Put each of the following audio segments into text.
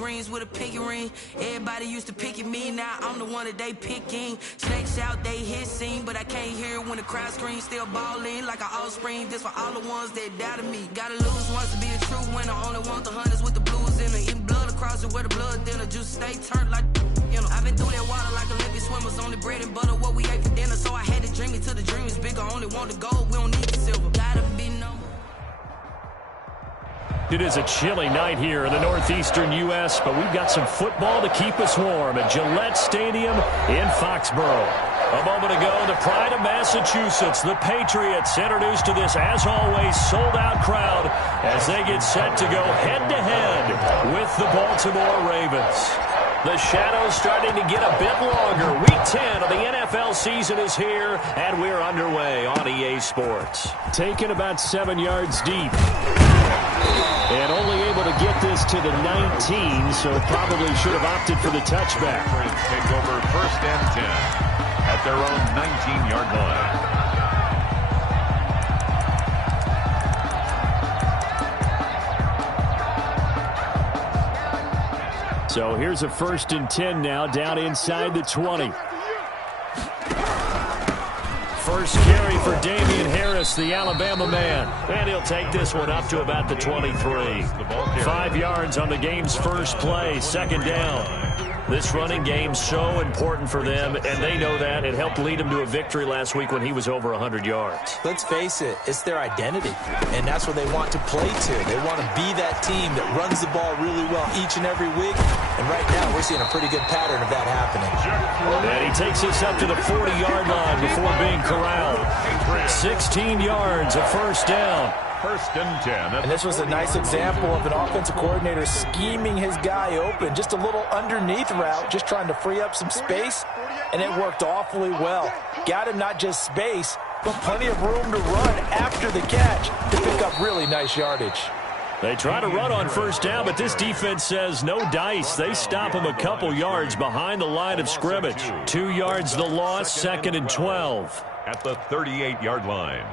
rings with a pinky ring. Everybody used to pick at me, now I'm the one that they picking. Snakes out, they hit scene, but I can't hear it when the crowd screams. Still ballin' like an offspring. This for all the ones that doubted me. Gotta lose once to be a true winner. Only want the hunters with the blues in it. Eating blood across it where the blood dinner. Juice stay turned like, you know. I've been through that water like Olympic swimmers. Only bread and butter, what we ate for dinner. So I had to dream it till the dream is bigger. Only want the gold, we don't need the silver. Gotta be number. It is a chilly night here in the northeastern U.S., but we've got some football to keep us warm at Gillette Stadium in Foxborough. A moment ago, the pride of Massachusetts, the Patriots, introduced to this, as always, sold-out crowd as they get set to go head-to-head with the Baltimore Ravens. The shadow's starting to get a bit longer. Week 10 of the NFL season is here, and we're underway on EA Sports. Taken about 7 yards deep. And only able to get this to the 19, so probably should have opted for the touchback. Take over 1st and 10 at their own 19-yard line. So here's a 1st and 10 now, down inside the 20. First carry for Damian Harris, the Alabama man. And he'll take this one up to about the 23. 5 yards on the game's first play, 2nd down. This running game so important for them, and they know that. It helped lead them to a victory last week when he was over 100 yards. Let's face it, it's their identity, and that's what they want to play to. They want to be that team that runs the ball really well each and every week, and right now we're seeing a pretty good pattern of that happening. And he takes us up to the 40-yard line before being corralled. 16 yards, a 1st down. 1st and 10. And this was a nice example of an offensive coordinator scheming his guy open. Just a little underneath route, just trying to free up some space, and it worked awfully well. Got him not just space, but plenty of room to run after the catch to pick up really nice yardage. They try to run on 1st down, but this defense says no dice. They stop him a couple yards behind the line of scrimmage. 2 yards the loss, 2nd and 12. At the 38-yard line.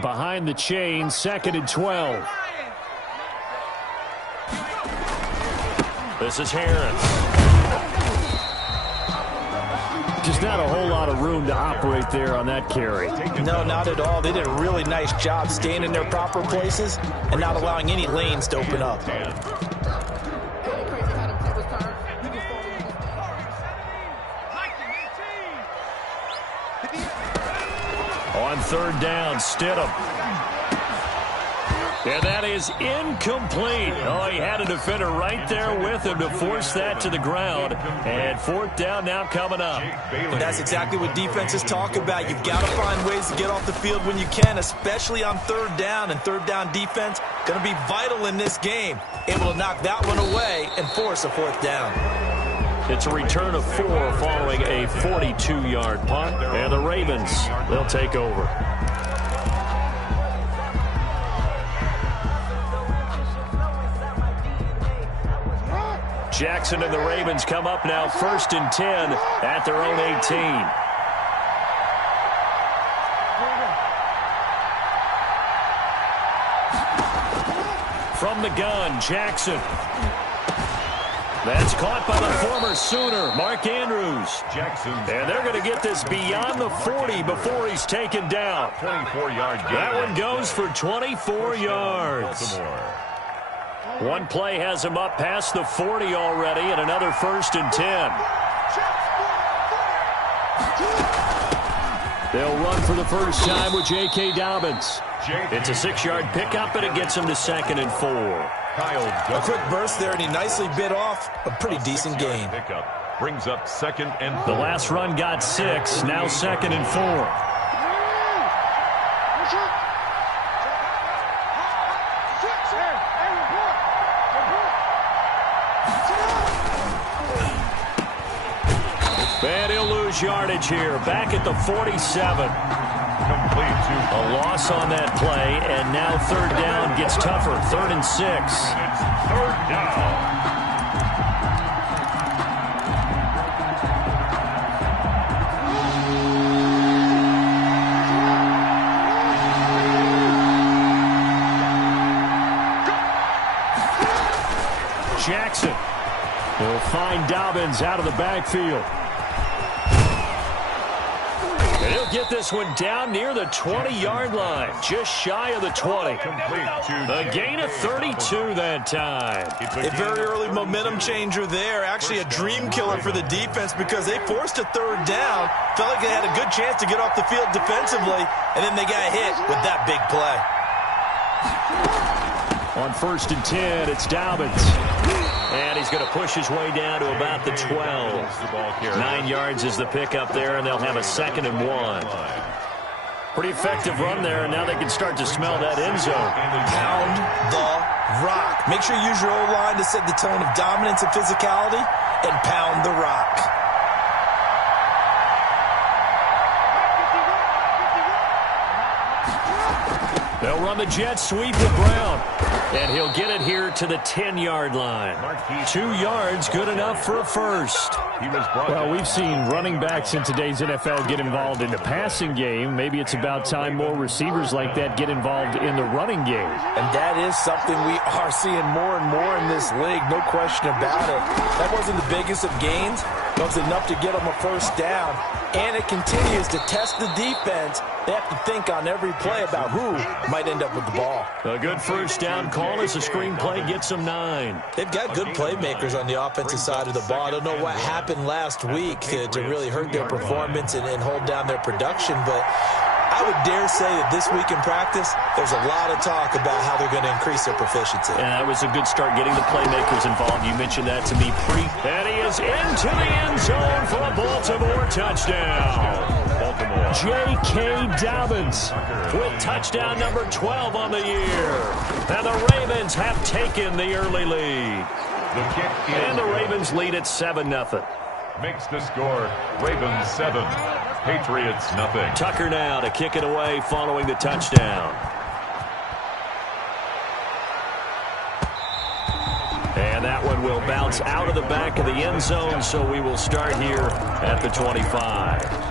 Behind the chain, 2nd and 12. This is Harris. Just not a whole lot of room to operate there on that carry. No, not at all. They did a really nice job staying in their proper places and not allowing any lanes to open up. On 3rd down, Stidham. And that is incomplete. Oh, he had a defender right there with him to force that to the ground. And 4th down now coming up. And that's exactly what defenses talk about. You've got to find ways to get off the field when you can, especially on 3rd down. And 3rd down defense going to be vital in this game. Able to knock that one away and force a 4th down. It's a return of 4 following a 42-yard punt. And the Ravens, they'll take over. Jackson and the Ravens come up now 1st and 10 at their own 18. From the gun, Jackson. That's caught by the former Sooner, Mark Andrews. And they're going to get this beyond the 40 before he's taken down. 24-yard gain. That one goes for 24 yards. One play has him up past the 40 already, and another 1st and 10. They'll run for the first time with J.K. Dobbins. It's a 6-yard pickup, and it gets him to 2nd and 4. A quick burst there, and he nicely bit off a pretty decent gain. Pickup brings up 2nd and 4. The last run got 6, now 2nd and 4. And he'll lose yardage here, back at the 47. Complete to a loss on that play, and now 3rd down gets tougher, 3rd and 6. It's 3rd down. find Dobbins out of the backfield. And he'll get this one down near the 20-yard line, just shy of the 20. A gain of 32 that time. A very early momentum changer there. Actually a dream killer for the defense because they forced a third down. Felt like they had a good chance to get off the field defensively, and then they got hit with that big play. On 1st and 10, it's Dobbins. And he's going to push his way down to about the 12. 9 yards is the pickup there, and they'll have a 2nd and 1. Pretty effective run there, and now they can start to smell that end zone. Pound the rock. Make sure you use your O-line to set the tone of dominance and physicality, and pound the rock. They'll run the jet sweep with Brown. And he'll get it here to the 10-yard line. 2 yards, good enough for a first. Well, we've seen running backs in today's NFL get involved in the passing game. Maybe it's about time more receivers like that get involved in the running game. And that is something we are seeing more and more in this league, no question about it. That wasn't the biggest of gains, but it was enough to get them a first down. And it continues to test the defense. They have to think on every play about who might end up with the ball. A good first down call as the screenplay gets them 9. They've got good playmakers on the offensive side of the ball. I don't know what happened last week to really hurt their performance and hold down their production, but I would dare say that this week in practice, there's a lot of talk about how they're going to increase their proficiency. And that was a good start getting the playmakers involved. You mentioned that to me pre. And he is into the end zone for a Baltimore touchdown. J.K. Dobbins with touchdown number 12 on the year. And the Ravens have taken the early lead. And the Ravens lead at 7-0. Makes the score Ravens 7, Patriots nothing. Tucker now to kick it away following the touchdown. And that one will bounce out of the back of the end zone, so we will start here at the 25.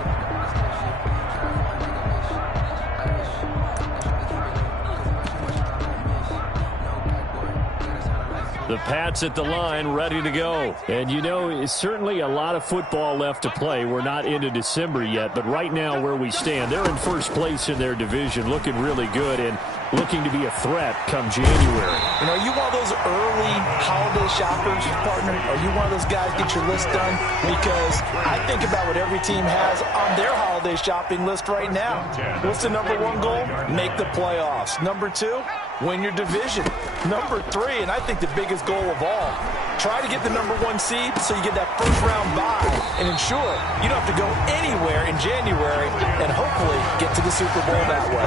The Pats at the line, ready to go. And, you know, it's certainly a lot of football left to play. We're not into December yet, but right now where we stand, they're in first place in their division, looking really good and looking to be a threat come January. You know, are you one of those early holiday shoppers, partner? Are you one of those guys get your list done? Because I think about what every team has on their holiday shopping list right now. What's the number 1 goal? Make the playoffs. Number 2? Win your division. Number 3, and I think the biggest goal of all, try to get the number 1 seed so you get that first-round bye and ensure you don't have to go anywhere in January and hopefully get to the Super Bowl that way.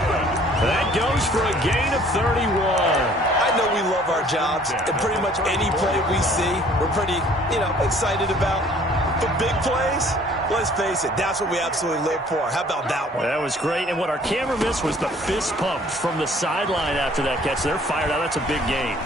That goes for a gain of 31. I know we love our jobs, and pretty much any play we see, we're pretty, excited about. But big plays, let's face it, that's what we absolutely live for. How about that one? That was great, and what our camera missed was the fist pump from the sideline after that catch. They're fired out. That's a big gain.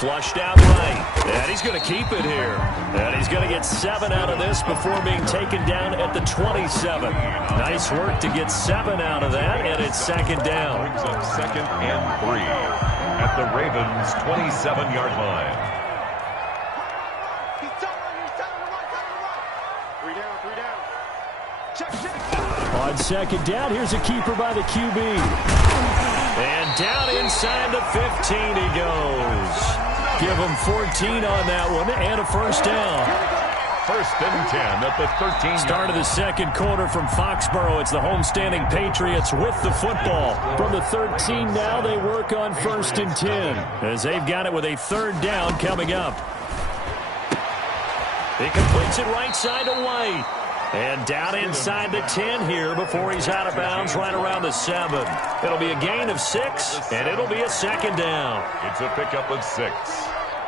Flushed out right, and he's going to keep it here. And he's going to get 7 out of this before being taken down at the 27. Nice work to get 7 out of that, and it's 2nd down. Brings up 2nd and 3 at the Ravens' 27-yard line. On 2nd down, here's a keeper by the QB. And down inside the 15 he goes. Give him 14 on that one and a first down. 1st and 10 at the 13. Start of the 2nd quarter from Foxborough. It's the homestanding Patriots with the football. From the 13 now, they work on 1st and 10 as they've got it with a 3rd down coming up. He completes it right side to White. And down inside the 10 here before he's out of bounds right around the 7. It'll be a gain of 6, and it'll be a 2nd down. It's a pickup of 6.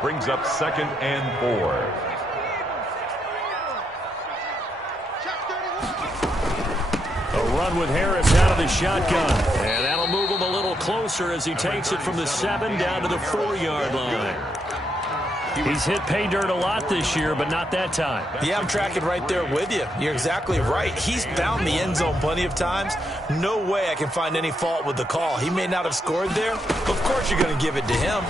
Brings up 2nd and 4. A run with Harris out of the shotgun. And that'll move him a little closer as he takes it from the 7 down to the 4-yard line. He's hit pay dirt a lot this year, but not that time. Yeah, I'm tracking right there with you. You're exactly right. He's found the end zone plenty of times. No way I can find any fault with the call. He may not have scored there, but of course you're going to give it to him.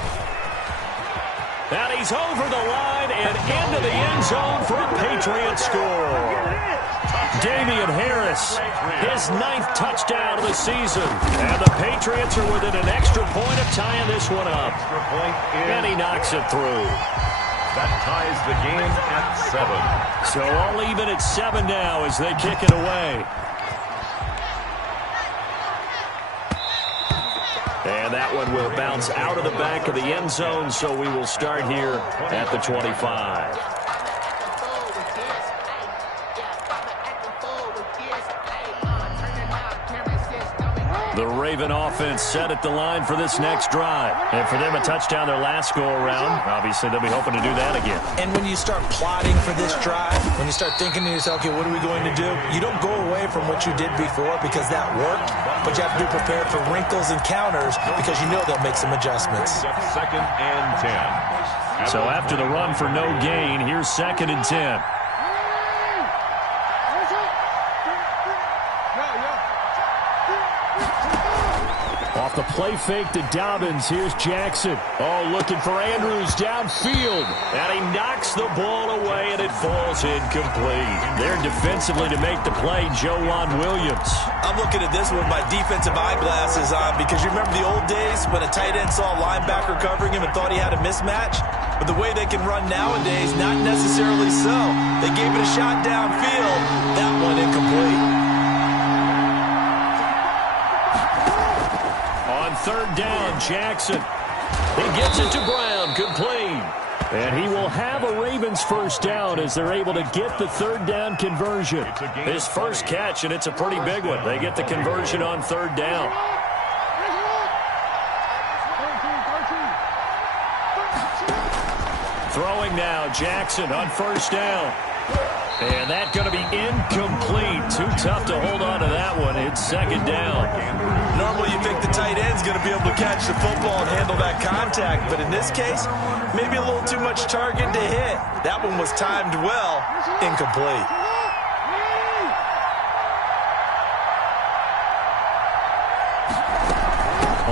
And he's over the line and into the end zone for a Patriot score. Damian Harris, his 9th touchdown of the season. And the Patriots are within an extra point of tying this one up. And he knocks it through. That ties the game at 7. So all even at 7 now as they kick it away. And that one will bounce out of the back of the end zone, so we will start here at the 25. The Raven offense set at the line for this next drive. And for them, a touchdown their last go-around. Obviously, they'll be hoping to do that again. And when you start plotting for this drive, when you start thinking to yourself, okay, what are we going to do? You don't go away from what you did before because that worked, but you have to be prepared for wrinkles and counters because you know they'll make some adjustments. 2nd and 10. So after the run for no gain, here's 2nd and 10. Off the play fake to Dobbins. Here's Jackson. Oh, looking for Andrews downfield. And he knocks the ball away, and it falls incomplete. There defensively to make the play, Joejuan Williams. I'm looking at this with my defensive eyeglasses on because you remember the old days when a tight end saw a linebacker covering him and thought he had a mismatch? But the way they can run nowadays, not necessarily so. They gave it a shot downfield. That one incomplete. 3rd down, Jackson. He gets it to Brown, complete. And he will have a Ravens 1st down as they're able to get the 3rd down conversion. His first catch, and it's a pretty big one. They get the conversion on 3rd down. Throwing now, Jackson on 1st down. And that's going to be incomplete. Too tough to hold on to that one. It's 2nd down. Normally you think the tight end's going to be able to catch the football and handle that contact, but in this case, maybe a little too much target to hit. That one was timed well, incomplete.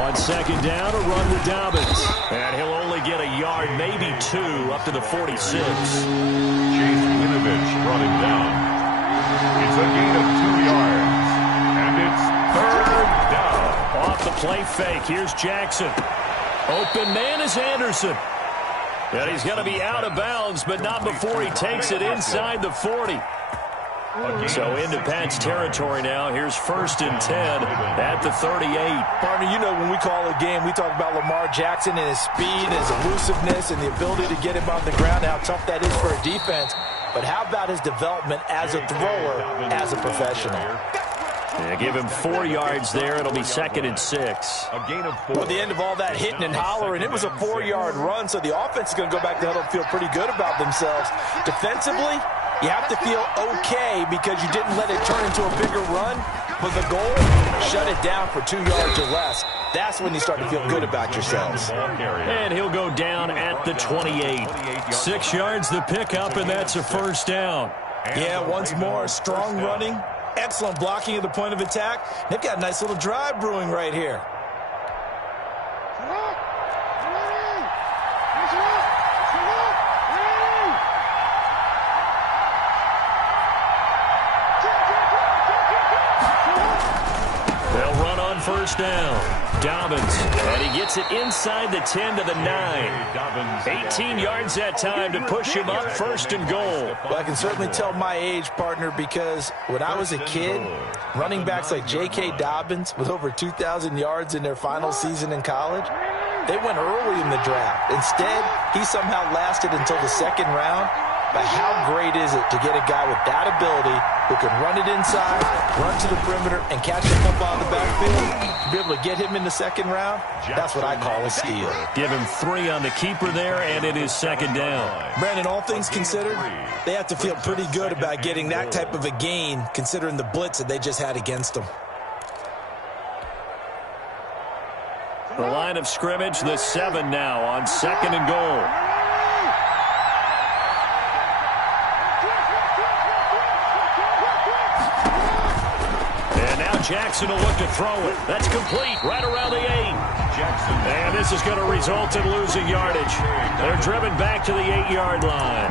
On 2nd down, a run with Dobbins. And he'll only get a yard, maybe 2, up to the 46. Chase Winovich brought him down. It's a gain of 2 yards. And it's 3rd down. Off the play fake, here's Jackson. Open man is Anderson. And he's going to be out of bounds, but not before he takes it inside the 40. So into Pat's territory now. Here's 1st and 10 at the 38. Partner, you know when we call a game, we talk about Lamar Jackson and his speed, his elusiveness, and the ability to get him on the ground, how tough that is for a defense. But how about his development as a thrower, as a professional? Yeah, give him 4 yards there. It'll be 2nd and 6. A gain of 4. Well, at the end of all that hitting and hollering, it was a 4-yard run, so the offense is going to go back to huddle and feel pretty good about themselves. Defensively, you have to feel okay because you didn't let it turn into a bigger run. But the goal, shut it down for 2 yards or less. That's when you start to feel good about yourselves. And he'll go down at the 28. 6 yards the pickup, and that's a 1st down. Yeah, once more, strong running, excellent blocking at the point of attack. They've got a nice little drive brewing right here. They'll run on 1st down. Dobbins, and he gets it inside the 10 to the 9. 18 yards that time to push him up 1st and goal. Well, I can certainly tell my age, partner, because when I was a kid, running backs like J.K. Dobbins with over 2,000 yards in their final season in college, they went early in the draft. Instead, he somehow lasted until the 2nd round. But how great is it to get a guy with that ability who can run it inside, run to the perimeter, and catch the football in the backfield? To be able to get him in the 2nd round, that's what I call a steal. Give him 3 on the keeper there, and it is 2nd down. Brandon, all things considered, they have to feel pretty good about getting that type of a gain, considering the blitz that they just had against them. The line of scrimmage, the 7 now on 2nd and goal. Jackson will look to throw it. That's complete right around the 8. Jackson. And this is going to result in losing yardage. They're driven back to the 8-yard line.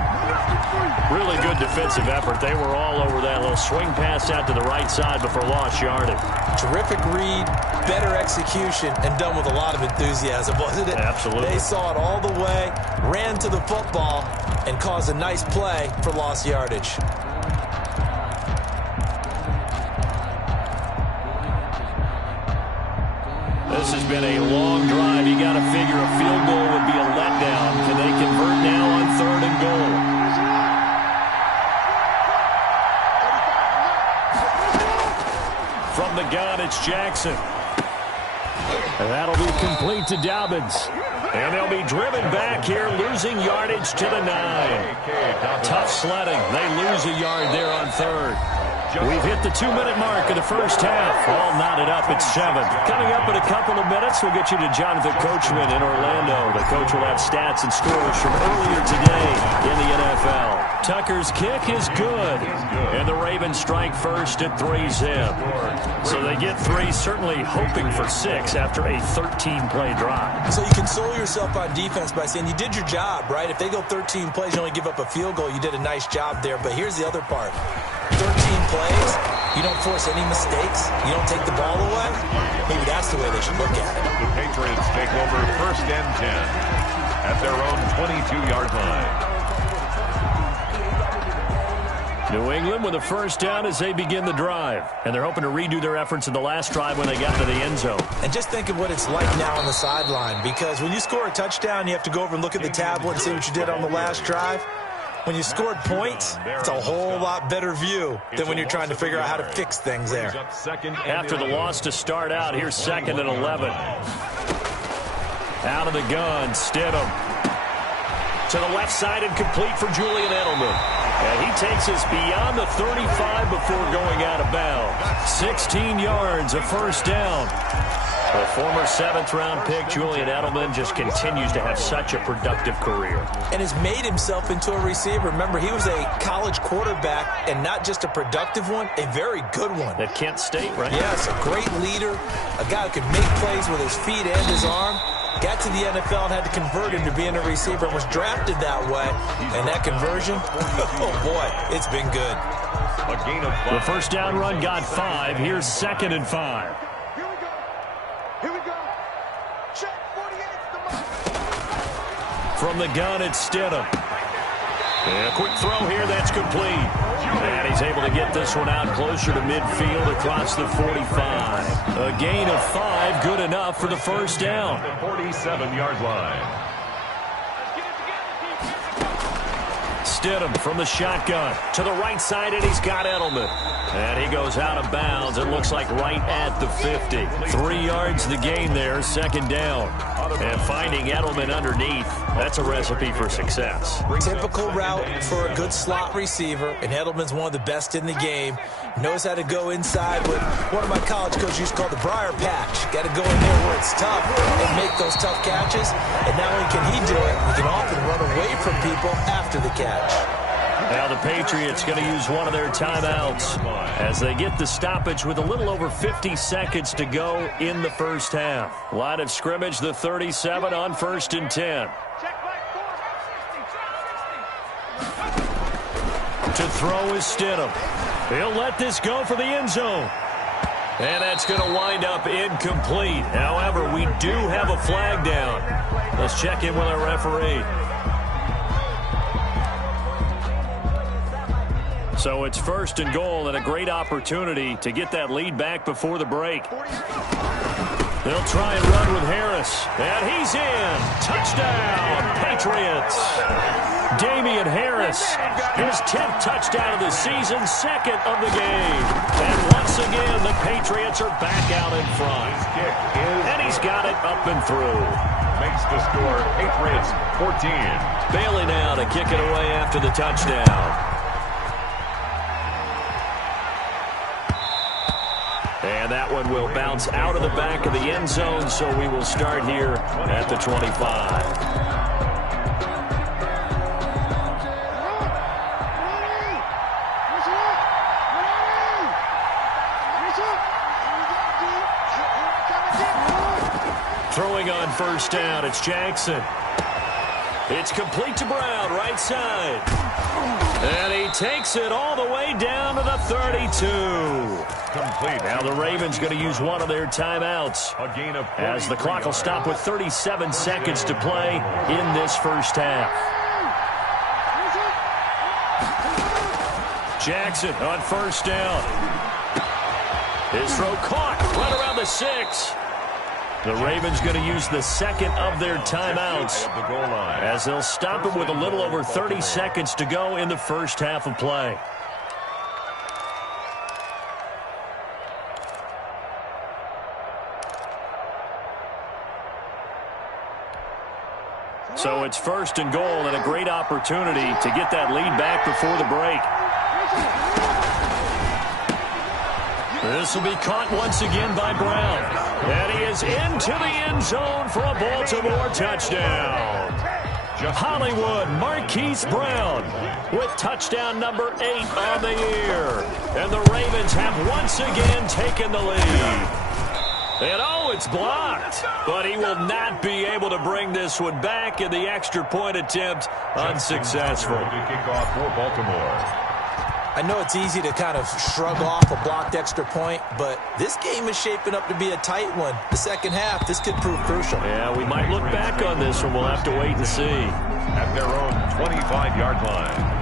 Really good defensive effort. They were all over that little swing pass out to the right side before lost yardage. Terrific read, better execution, and done with a lot of enthusiasm, wasn't it? Absolutely. They saw it all the way, ran to the football, and caused a nice play for lost yardage. This has been a long drive. You got to figure a field goal would be a letdown. Can they convert now on 3rd and goal? From the gun, it's Jackson. And that'll be complete to Dobbins. And they'll be driven back here, losing yardage to the 9. Tough sledding. They lose a yard there on 3rd. We've hit the 2-minute mark of the first half. All knotted up at 7. Coming up in a couple of minutes, we'll get you to Jonathan Coachman in Orlando. The coach will have stats and scores from earlier today in the NFL. Tucker's kick is good. And the Ravens strike first at 3-zip. So they get 3, certainly hoping for 6 after a 13-play drive. So you console yourself on defense by saying you did your job, right? If they go 13 plays, you only give up a field goal, you did a nice job there. But here's the other part. 13 plays, you don't force any mistakes, you don't take the ball away. Maybe that's the way they should look at it. The Patriots take over 1st and 10 at their own 22-yard line. New England with a first down as they begin the drive. And they're hoping to redo their efforts in the last drive when they got to the end zone. And just think of what it's like now on the sideline, because when you score a touchdown, you have to go over and look at the tablet and see what you did on the last drive. When you scored points, it's a whole lot better view than when you're trying to figure out how to fix things there. After the loss to start out, here's 2nd and 11. Out of the gun, Stidham. To the left side and complete for Julian Edelman. And he takes us beyond the 35 before going out of bounds. 16 yards, a first down. The former 7th-round pick, Julian Edelman, just continues to have such a productive career. And has made himself into a receiver. Remember, he was a college quarterback, and not just a productive one, a very good one. At Kent State, right? Yes, a great leader, a guy who could make plays with his feet and his arm. Got to the NFL and had to convert him to being a receiver and was drafted that way. And that conversion, oh boy, it's been good. A gain of 5. The first down run got 5. Here's 2nd and 5. From the gun, it's Stidham. And a quick throw here, that's complete. And he's able to get this one out closer to midfield across the 45. A gain of 5, good enough for the first down. The 47-yard line. Stidham from the shotgun to the right side, and he's got Edelman. And he goes out of bounds. It looks like right at the 50. 3 yards the gain there, 2nd down. And finding Edelman underneath, that's a recipe for success. Typical route for a good slot receiver, and Edelman's one of the best in the game. Knows how to go inside with one of my college coaches used to call the Briar Patch. Got to go in there where it's tough and make those tough catches. And not only can he do it, he can often run away from people after the catch. Now the Patriots going to use one of their timeouts as they get the stoppage with a little over 50 seconds to go in the first half. Line of scrimmage, the 37 on 1st and 10. To throw is Stidham. He'll let this go for the end zone. And that's going to wind up incomplete. However, we do have a flag down. Let's check in with our referee. So it's 1st and goal, and a great opportunity to get that lead back before the break. They'll try and run with Harris. And he's in. Touchdown, Patriots. Damian Harris, his 10th touchdown of the season, 2nd of the game. And once again, the Patriots are back out in front. And he's got it up and through. Makes the score Patriots 14. Bailey now to kick it away after the touchdown. And that one will bounce out of the back of the end zone, so we will start here at the 25. Throwing on first down, it's Jackson. It's complete to Brown, right side. And he takes it all the way down to the 32. Complete. Now the Ravens going to use one of their timeouts, A gain of as the clock will stop with 37 seconds to play in this first half. Jackson on first down. His throw caught right around the 6. The Ravens going to use the second of their timeouts, the goal line. as they'll stop it with a little over 30 seconds to go in the first half of play. So it's first and goal, and a great opportunity to get that lead back before the break. This will be caught once again by Brown. And he is into the end zone for a Baltimore touchdown. Hollywood Marquise Brown with touchdown number 8 on the year. And the Ravens have once again taken the lead. And oh, it's blocked. But he will not be able to bring this one back, in the extra point attempt unsuccessful. Kickoff for Baltimore. I know it's easy to kind of shrug off a blocked extra point, but this game is shaping up to be a tight one. The second half, this could prove crucial. Yeah, we might look back on this one. We'll have to wait and see. At their own 25-yard line.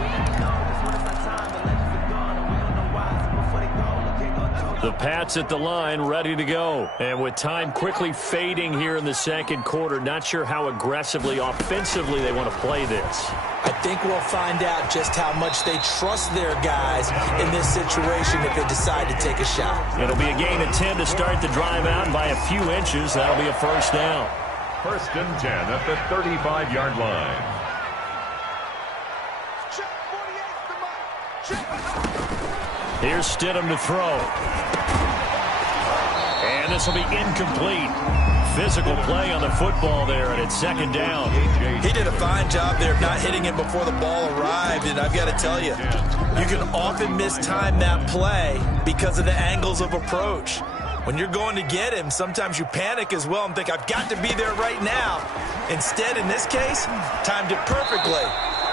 The Pats at the line, ready to go. And with time quickly fading here in the second quarter, not sure how aggressively, offensively they want to play this. I think we'll find out just how much they trust their guys in this situation if they decide to take a shot. It'll be a gain of 10 to start the drive out, and by a few inches, that'll be a first down. First and 10 at the 35-yard line. Here's Stidham to throw. And this will be incomplete. Physical play on the football there, and it's second down. He did a fine job there of not hitting it before the ball arrived, and I've got to tell you, you can often mistime that play because of the angles of approach. When you're going to get him, sometimes you panic as well and think, I've got to be there right now. Instead, in this case, timed it perfectly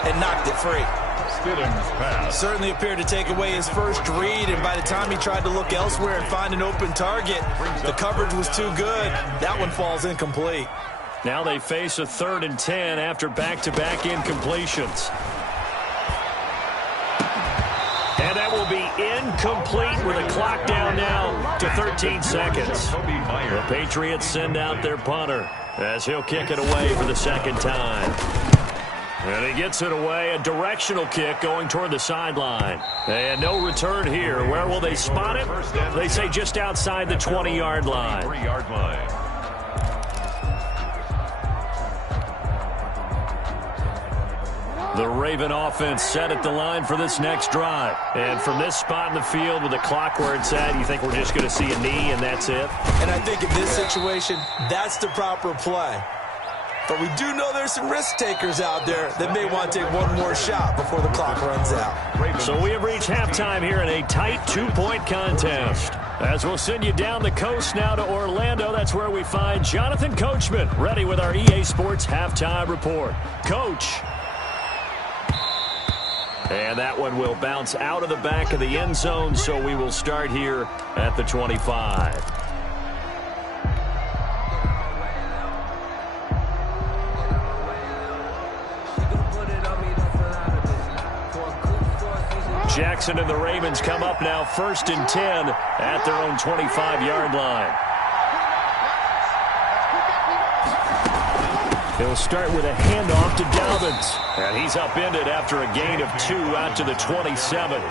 and knocked it free. Stidham's pass. Certainly appeared to take away his first read, and by the time he tried to look elsewhere and find an open target, the coverage was too good. That one falls incomplete. Now they face a 3rd and 10 after back-to-back incompletions. And that will be incomplete with a clock down now to 13 seconds. The Patriots send out their punter as he'll kick it away for the second time. And he gets it away, a directional kick going toward the sideline. And no return here. Where will they spot it? They say just outside the 20-yard line. 3-yard line. The Raven offense set at the line for this next drive. And from this spot in the field with the clock where it's at, you think we're just going to see a knee and that's it? And I think in this situation, that's the proper play. But we do know there's some risk takers out there that may want to take one more shot before the clock runs out. So we have reached halftime here in a tight 2-point contest. As we'll send you down the coast now to Orlando, that's where we find Jonathan Coachman, ready with our EA Sports halftime report. Coach. And that one will bounce out of the back of the end zone, so we will start here at the 25. Jackson and the Ravens come up now 1st and 10 at their own 25-yard line. They'll start with a handoff to Dobbins. And he's upended after a gain of 2 out to the 27.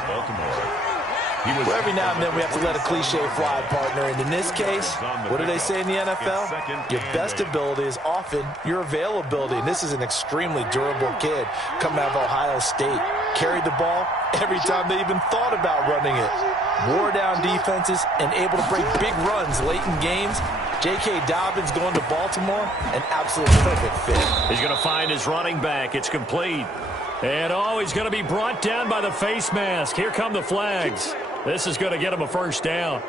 Well, every now and then we have to let a cliche fly, partner. And in this case, what do they say in the NFL? Your best ability is often your availability. And this is an extremely durable kid coming out of Ohio State. Carried the ball every time they even thought about running it. Wore down defenses and able to break big runs late in games. J.K. Dobbins going to Baltimore, an absolute perfect fit. He's going to find his running back. It's complete. And, oh, he's going to be brought down by the face mask. Here come the flags. This is going to get him a first down.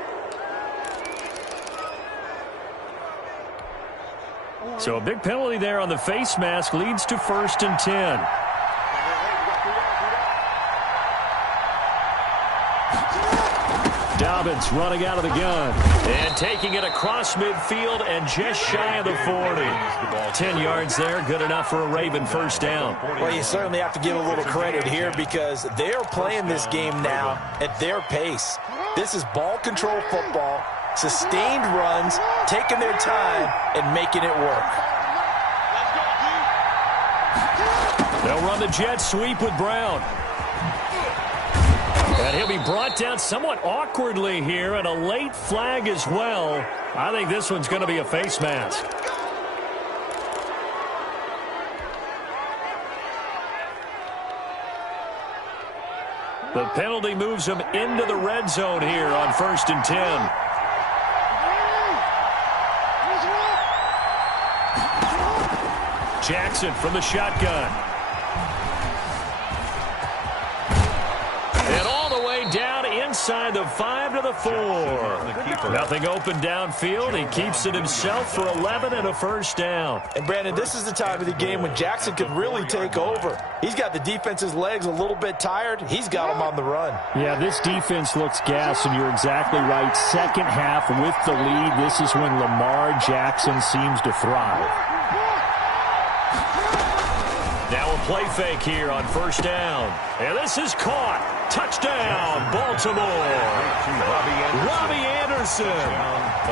So a big penalty there on the face mask leads to 1st and 10. Dobbins running out of the gun and taking it across midfield and just shy of the 40. 10 yards there, good enough for a Raven first down. Well, you certainly have to give a little credit here because they're playing this game now at their pace. This is ball control football, sustained runs, taking their time and making it work. They'll run the jet sweep with Brown. And he'll be brought down somewhat awkwardly here, and a late flag as well. I think this one's going to be a face mask. The penalty moves him into the red zone here on 1st and 10. Jackson from the shotgun. And all the way down inside the 5 to the 4. Nothing open downfield. He keeps it himself for 11 and a first down. And, Brandon, this is the time of the game when Jackson could really take over. He's got the defense's legs a little bit tired. He's got them on the run. Yeah, this defense looks gassed, and you're exactly right. Second half with the lead, this is when Lamar Jackson seems to thrive. Now a play fake here on first down. And this is caught. Touchdown, Baltimore. Robbie Anderson.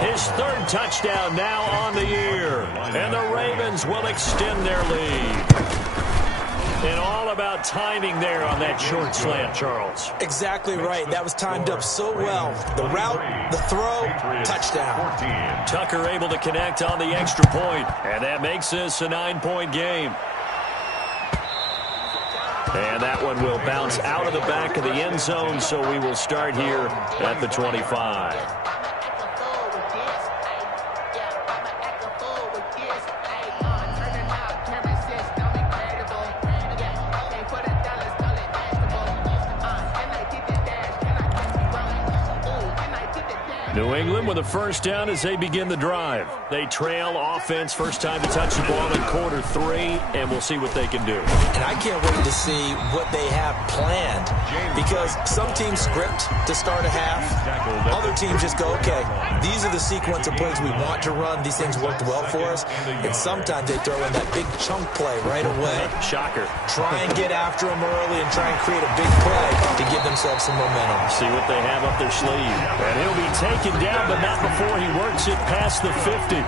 His 3rd touchdown now on the year. And the Ravens will extend their lead. And all about timing there on that short slant, Charles. Exactly right. That was timed up so well. The route, the throw, touchdown. Tucker able to connect on the extra point. And that makes this a 9-point game. And that one will bounce out of the back of the end zone, so we will start here at the 25. New England with a first down as they begin the drive. They trail offense, first time to touch the ball in quarter 3, and we'll see what they can do. And I can't wait to see what they have planned because some teams script to start a half. Other teams just go, okay, these are the sequence of plays we want to run. These things worked well for us. And sometimes they throw in that big chunk play right away. Shocker. Try and get after them early and try and create a big play to give themselves some momentum. See what they have up their sleeve. And he'll be taken down, but not before he works it past the 50.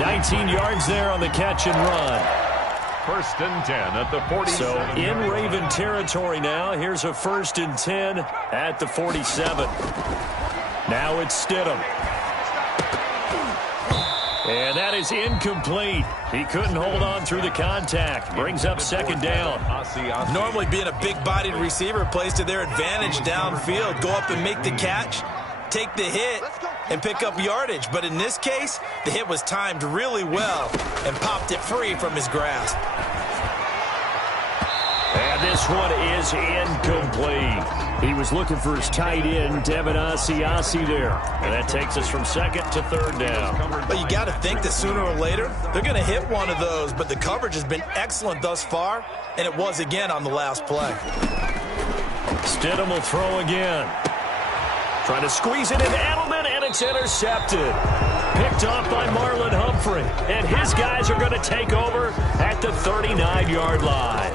19 yards there on the catch and run. 1st and 10 at the 47. So in Raven territory now. Here's a 1st and 10 at the 47. Now it's Stidham. And that is incomplete. He couldn't hold on through the contact. Brings up 2nd down. Normally being a big-bodied receiver plays to their advantage downfield. Go up and make the catch, take the hit, and pick up yardage. But in this case, the hit was timed really well and popped it free from his grasp. And this one is incomplete. He was looking for his tight end, Devin Asiasi there. And that takes us from 2nd to 3rd down. But you got to think that sooner or later, they're going to hit one of those. But the coverage has been excellent thus far, and it was again on the last play. Stidham will throw again. Trying to squeeze it into Edelman, and it's intercepted. Picked off by Marlon Humphrey. And his guys are going to take over at the 39-yard line.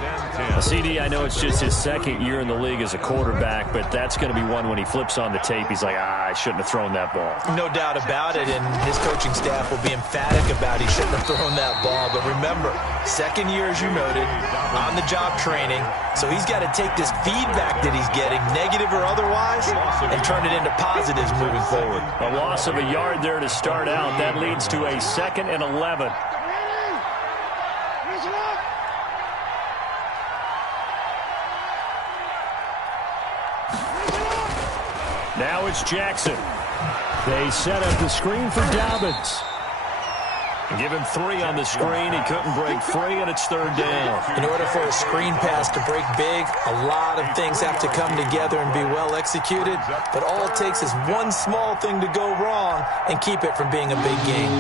CD, I know it's just his 2nd year in the league as a quarterback, but that's going to be one when he flips on the tape. He's like, I shouldn't have thrown that ball. No doubt about it, and his coaching staff will be emphatic about he shouldn't have thrown that ball. But remember, 2nd year, as you noted, on-the-job training, so he's got to take this feedback that he's getting, negative or otherwise, and turn it into positives moving forward. A loss of a yard there to start out. That leads to a 2nd and 11. Now it's Jackson. They set up the screen for Dobbins. Give him 3 on the screen. He couldn't break free, and it's 3rd down. In order for a screen pass to break big, a lot of things have to come together and be well executed. But all it takes is one small thing to go wrong and keep it from being a big game.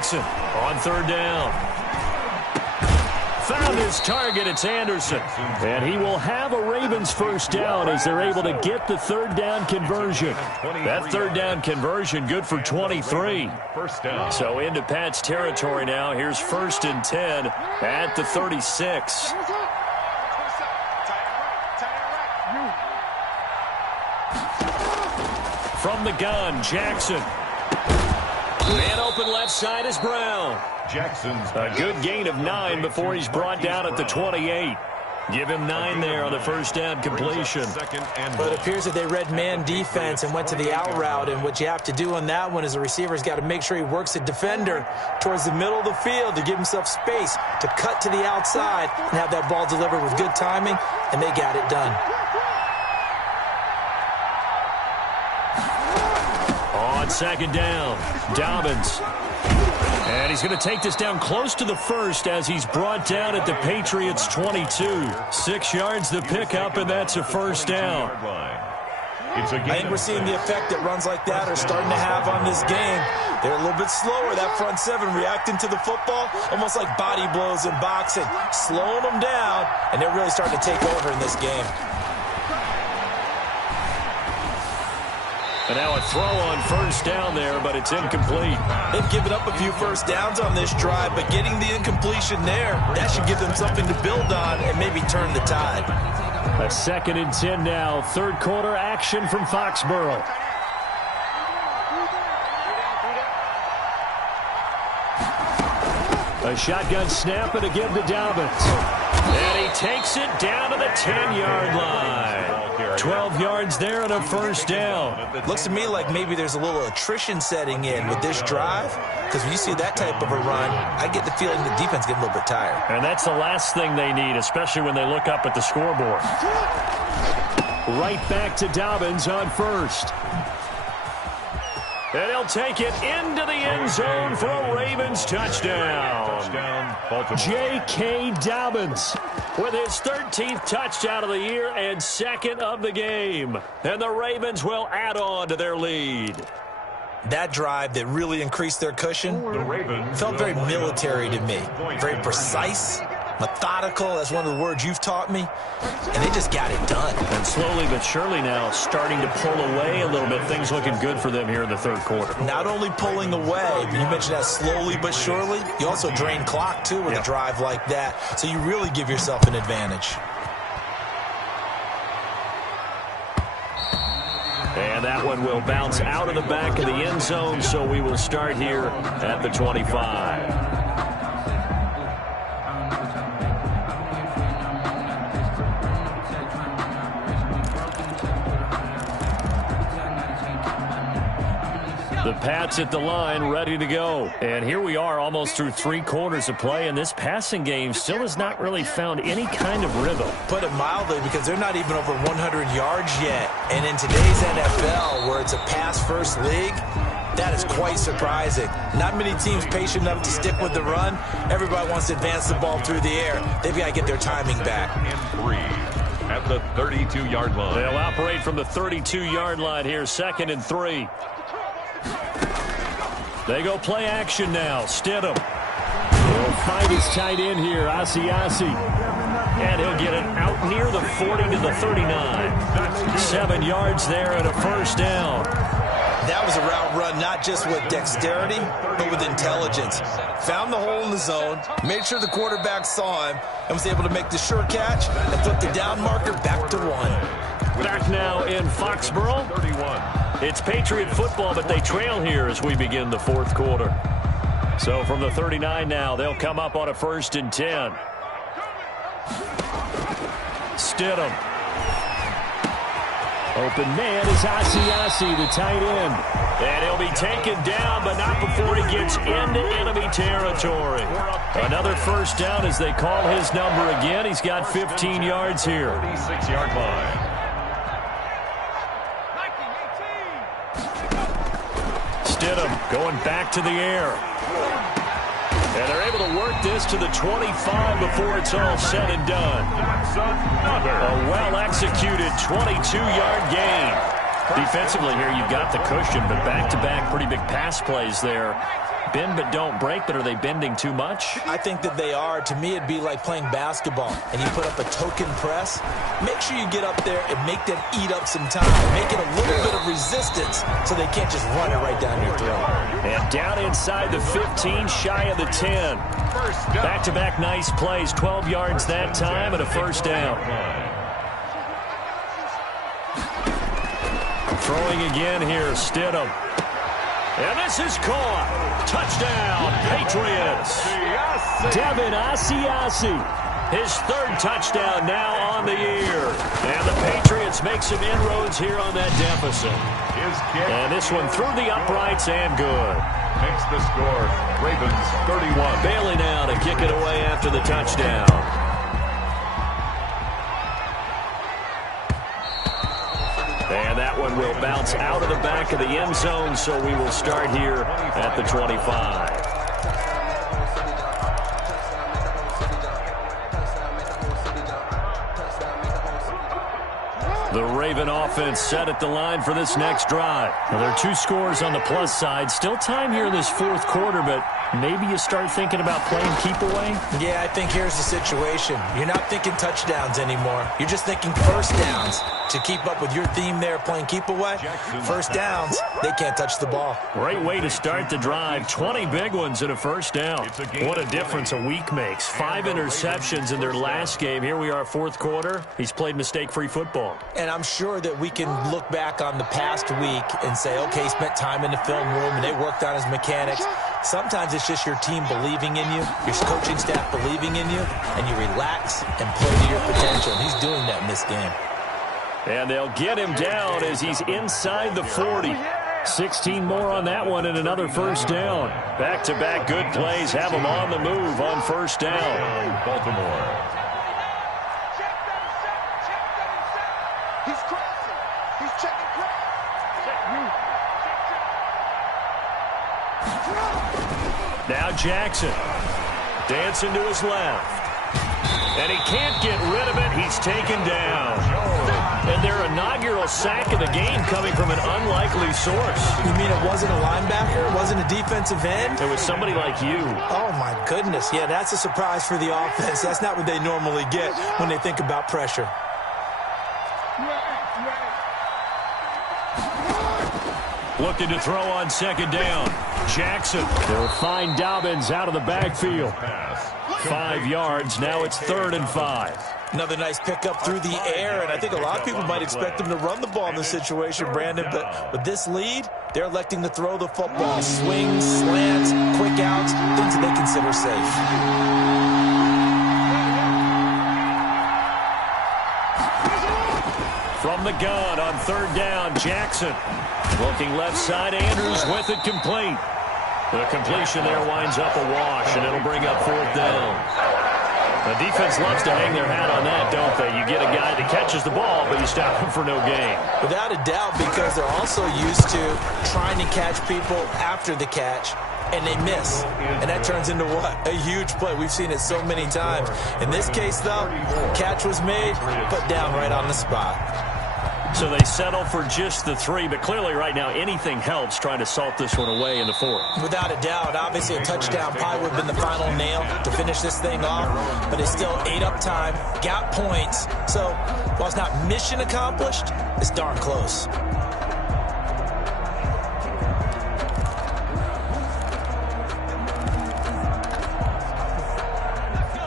Jackson on third down. Found his target. It's Anderson. And he will have a Ravens first down as they're able to get the third down conversion. That third down conversion good for 23. So into Pat's territory now. Here's 1st and 10 at the 36. From the gun, Jackson. Man open left side is Brown. Jackson's a good gain of 9 before he's brought down at the 28. Give him 9 there on the first down completion. But it appears that they read man defense and went to the out route, and what you have to do on that one is the receiver's got to make sure he works the defender towards the middle of the field to give himself space to cut to the outside and have that ball delivered with good timing, and they got it done. On second down, Dobbins. And he's going to take this down close to the first as he's brought down at the Patriots' 22. 6 yards the pickup, and that's a first down. I think we're seeing the effect that runs like that are starting to have on this game. They're a little bit slower, that front seven, reacting to the football, almost like body blows in boxing, slowing them down, and they're really starting to take over in this game. And now a throw on first down there, but it's incomplete. They've given up a few first downs on this drive, but getting the incompletion there, that should give them something to build on and maybe turn the tide. A 2nd and 10 now. Third quarter action from Foxborough. A shotgun snap and again to Dobbins. And he takes it down to the 10-yard line. 12 yards there and a first down. Looks to me like maybe there's a little attrition setting in with this drive, because when you see that type of a run, I get the feeling the defense getting a little bit tired. And that's the last thing they need, especially when they look up at the scoreboard. Right back to Dobbins on first. And he'll take it into the end zone for a Ravens touchdown. J.K. Dobbins with his 13th touchdown of the year and 2nd of the game. And the Ravens will add on to their lead. That drive that really increased their cushion felt very military to me. Very precise, methodical. That's one of the words you've taught me. And they just got it done. And slowly but surely now starting to pull away a little bit. Things looking good for them here in the third quarter. Not only pulling away, but you mentioned that slowly but surely. You also drain clock, too, with a drive like that. So you really give yourself an advantage. And that one will bounce out of the back of the end zone, so we will start here at the 25. The Pats at the line, ready to go. And here we are almost through 3 quarters of play, and this passing game still has not really found any kind of rhythm. Put it mildly, because they're not even over 100 yards yet. And in today's NFL, where it's a pass-first league, that is quite surprising. Not many teams patient enough to stick with the run. Everybody wants to advance the ball through the air. They've got to get their timing back. And 3 at the 32-yard line. They'll operate from the 32-yard line here, 2nd and 3. They go play action now. Stidham. He'll find his tight end here, Asiasi. And he'll get it out near the 40 to the 39. 7 yards there and a first down. That was a route run not just with dexterity, but with intelligence. Found the hole in the zone, made sure the quarterback saw him, and was able to make the sure catch and flip the down marker back to 1. Back now in Foxborough. 31. It's Patriot football, but they trail here as we begin the fourth quarter. So from the 39 now, they'll come up on a 1st and 10. Stidham. Open man is Asiasi, the tight end. And he'll be taken down, but not before he gets into enemy territory. Another first down as they call his number again. He's got 15 yards here. 36-yard line. Stidham going back to the air. And they're able to work this to the 25 before it's all said and done. A well-executed 22-yard gain. Defensively here, you've got the cushion, but back-to-back pretty big pass plays there. Bend but don't break, but are they bending too much? I think that they are. To me, it'd be like playing basketball, and you put up a token press. Make sure you get up there and make them eat up some time. Make it a little bit of resistance so they can't just run it right down your throat. And down inside the 15, shy of the 10. Back-to-back nice plays, 12 yards that time and a first down. Throwing again here, Stidham. And this is caught. Touchdown, Patriots. Devin Asiasi. His third touchdown now on the year. And the Patriots make some inroads here on that deficit. And this one through the uprights and good. Makes the score. Ravens 31. Bailey now to kick it away after the touchdown. And that one will bounce out of the back of the end zone, so we will start here at the 25. The Raven offense set at the line for this next drive. Well, there are 2 scores on the plus side. Still time here in this fourth quarter, but maybe you start thinking about playing keep away? Yeah, I think here's the situation. You're not thinking touchdowns anymore. You're just thinking first downs. To keep up with your theme there, playing keep away, first downs, they can't touch the ball. Great way to start the drive. 20 big ones and a first down. What a difference a week makes. 5 interceptions in their last game. Here we are, fourth quarter. He's played mistake-free football. And I'm sure that we can look back on the past week and say, okay, he spent time in the film room and they worked on his mechanics. Sometimes it's just your team believing in you, your coaching staff believing in you, and you relax and play to your potential. And he's doing that in this game. And they'll get him down as he's inside the 40. 16 more on that one and another first down. Back-to-back good plays have him on the move on first down. Baltimore. He's crossing. He's checking Now Jackson. Dancing to his left. And he can't get rid of it. He's taken down. And their inaugural sack of the game coming from an unlikely source. You mean it wasn't a linebacker? It wasn't a defensive end? It was somebody like you. Oh, my goodness. Yeah, that's a surprise for the offense. That's not what they normally get when they think about pressure. Looking to throw on second down. Jackson. They'll find Dobbins out of the backfield. 5 yards. Now it's 3rd and 5. Another nice pickup through the air, and I think a lot of people might expect them to run the ball in this situation, Brandon, but with this lead, they're electing to throw the football. Swings, slants, quick outs, things that they consider safe. From the gun on 3rd down, Jackson. Looking left side, Andrews with it complete. The completion there winds up a wash, and it'll bring up 4th down. The defense loves to hang their hat on that, don't they? You get a guy that catches the ball, but you stop him for no gain. Without a doubt, because they're also used to trying to catch people after the catch, and they miss. And that turns into what? A huge play. We've seen it so many times. In this case, though, catch was made, put down right on the spot. So they settle for just the 3, but clearly right now anything helps trying to salt this one away in the 4th. Without a doubt, obviously a touchdown probably would have been the final nail to finish this thing off, but it's still ate up time, got points. So while it's not mission accomplished, it's darn close.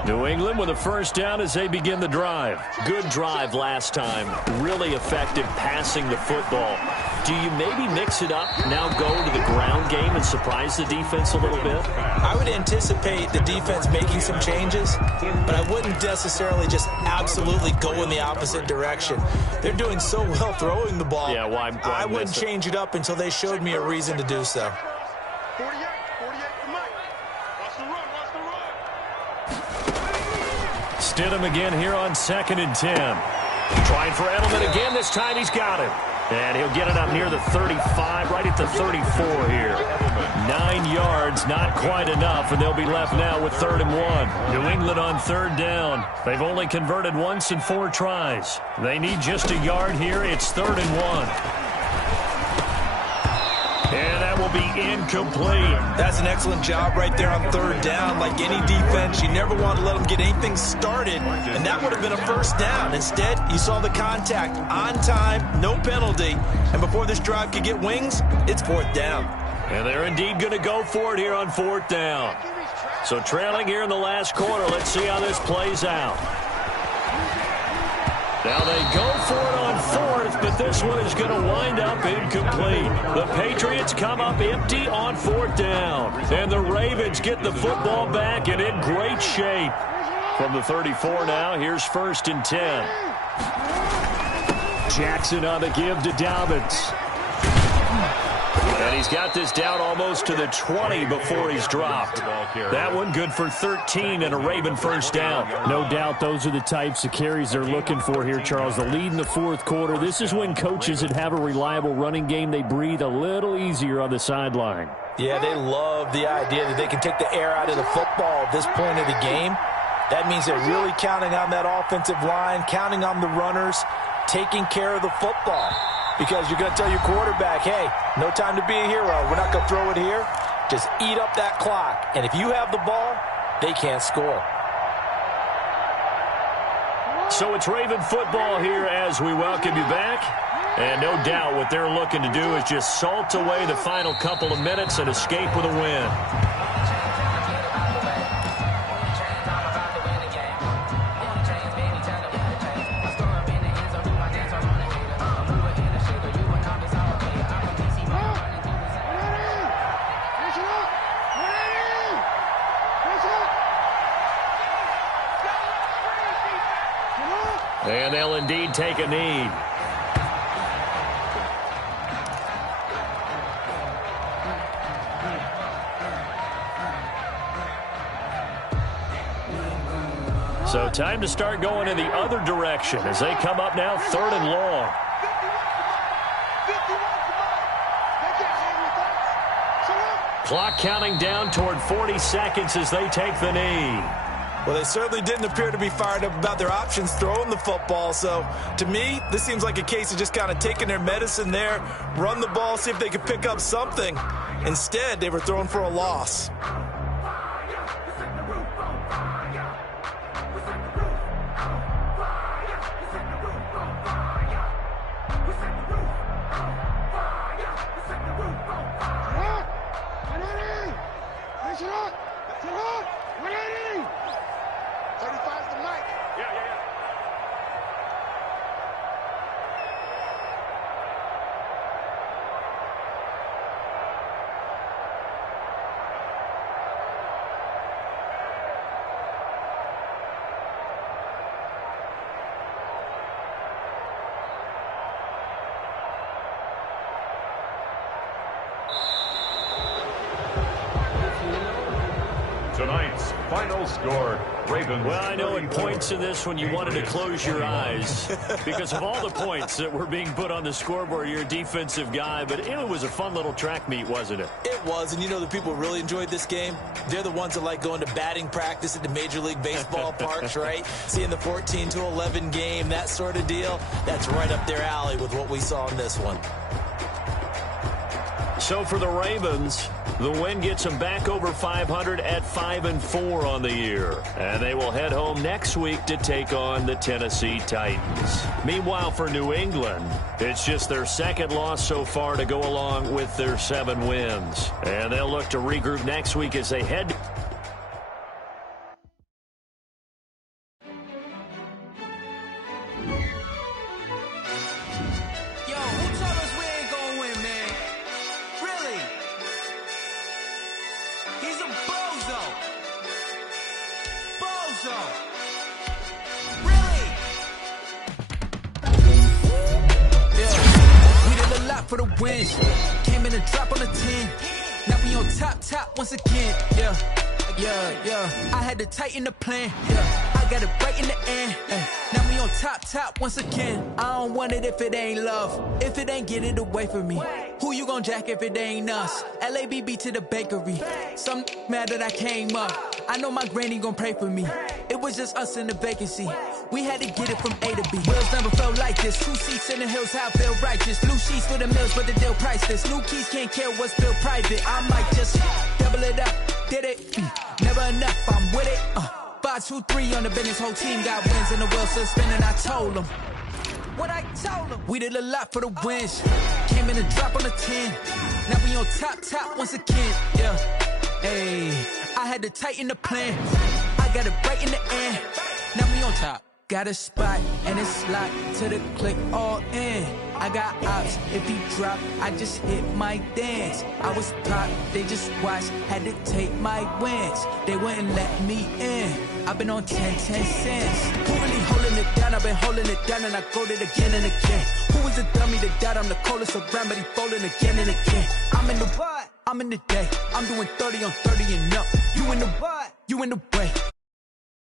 New England with a first down as they begin the drive. Good drive last time. Really effective passing the football. Do you maybe mix it up, now go to the ground game and surprise the defense a little bit? I would anticipate the defense making some changes, but I wouldn't necessarily just absolutely go in the opposite direction. They're doing so well throwing the ball. Yeah, why I wouldn't change it up until they showed me a reason to do so. 48 for Mike. Watch the run, watch the run. Stidham again here on 2nd and 10. Trying for Edelman again. This time he's got it. And he'll get it up near the 35, right at the 34 here. 9 yards, not quite enough, and they'll be left now with 3rd and 1. New England on 3rd down. They've only converted once in 4 tries. They need just a yard here. It's 3rd and 1. And that will be incomplete. That's an excellent job right there on third down. Like any defense, you never want to let them get anything started, and that would have been a first down. Instead, you saw the contact on time, no penalty, and before this drive could get wings, it's fourth down. And they're indeed going to go for it here on fourth down. So trailing here in the last quarter, let's see how this plays out. Now they go for it on fourth, but this one is going to wind up incomplete. The Patriots come up empty on fourth down. And the Ravens get the football back and in great shape. From the 34 now, here's 1st and 10. Jackson on the give to Dobbins. And he's got this down almost to the 20 before he's dropped. That one good for 13 and a Raven first down. No doubt those are the types of carries they're looking for here, Charles. The lead in the fourth quarter. This is when coaches that have a reliable running game, they breathe a little easier on the sideline. Yeah, they love the idea that they can take the air out of the football at this point of the game. That means they're really counting on that offensive line, counting on the runners, taking care of the football. Because you're going to tell your quarterback, hey, no time to be a hero. We're not going to throw it here. Just eat up that clock. And if you have the ball, they can't score. So it's Raven football here as we welcome you back. And no doubt what they're looking to do is just salt away the final couple of minutes and escape with a win. And they'll indeed take a knee. So time to start going in the other direction as they come up now 3rd and long. Clock counting down toward 40 seconds as they take the knee. Well, they certainly didn't appear to be fired up about their options throwing the football. So, to me, this seems like a case of just kind of taking their medicine there, run the ball, see if they could pick up something. Instead, they were throwing for a loss. Tonight's final score, Ravens. Well, I know in points in this one you wanted to close your eyes because of all the points that were being put on the scoreboard. You're a defensive guy, but it was a fun little track meet, wasn't it? It was, and you know the people who really enjoyed this game? They're the ones that like going to batting practice at the Major League Baseball parks, right? Seeing the 14-11 game, that sort of deal. That's right up their alley with what we saw in this one. So for the Ravens, the win gets them back over 500 at 5-4 on the year. And they will head home next week to take on the Tennessee Titans. Meanwhile, for New England, it's just their second loss so far to go along with their 7 wins. And they'll look to regroup next week as they head for the win. Came in a drop on the 10. Now we on top once again. Yeah. I had to tighten the plan. Yeah. I got it right in the end. Now we on top once again. I don't want it if it ain't love. If it ain't, get it away from me. Who you gon' jack if it ain't us? LABB to the bakery. Some mad that I came up. I know my granny gon' pray for me. It was just us in the vacancy. We had to get it from A to B. Wheels never felt like this. 2 seats in the hills, how I feel righteous. Blue sheets for the mills, but the deal priceless. New keys can't care what's built private. I might just double it up. Did it? Never enough, I'm with it. 5, 2, 3 on the business. Whole team got wins and the wheels still spinning. I told them what I told them. We did a lot for the wins. Came in and drop on the 10. Now we on top once again. Yeah. Hey, I had to tighten the plan. I got it right in the end. Now we on top. Got a spot and it's locked to the click all in. I got ops, if he drop, I just hit my dance. I was pop, they just watched, had to take my wins. They wouldn't let me in. I've been on 10 cents. Who really holding it down? I've been holding it down and I go it again and again. Who was the dummy that died? I'm the coldest around, but he folding again and again. I'm in the what? I'm in the day. I'm doing 30 on 30 and up. You in the what? You in the way.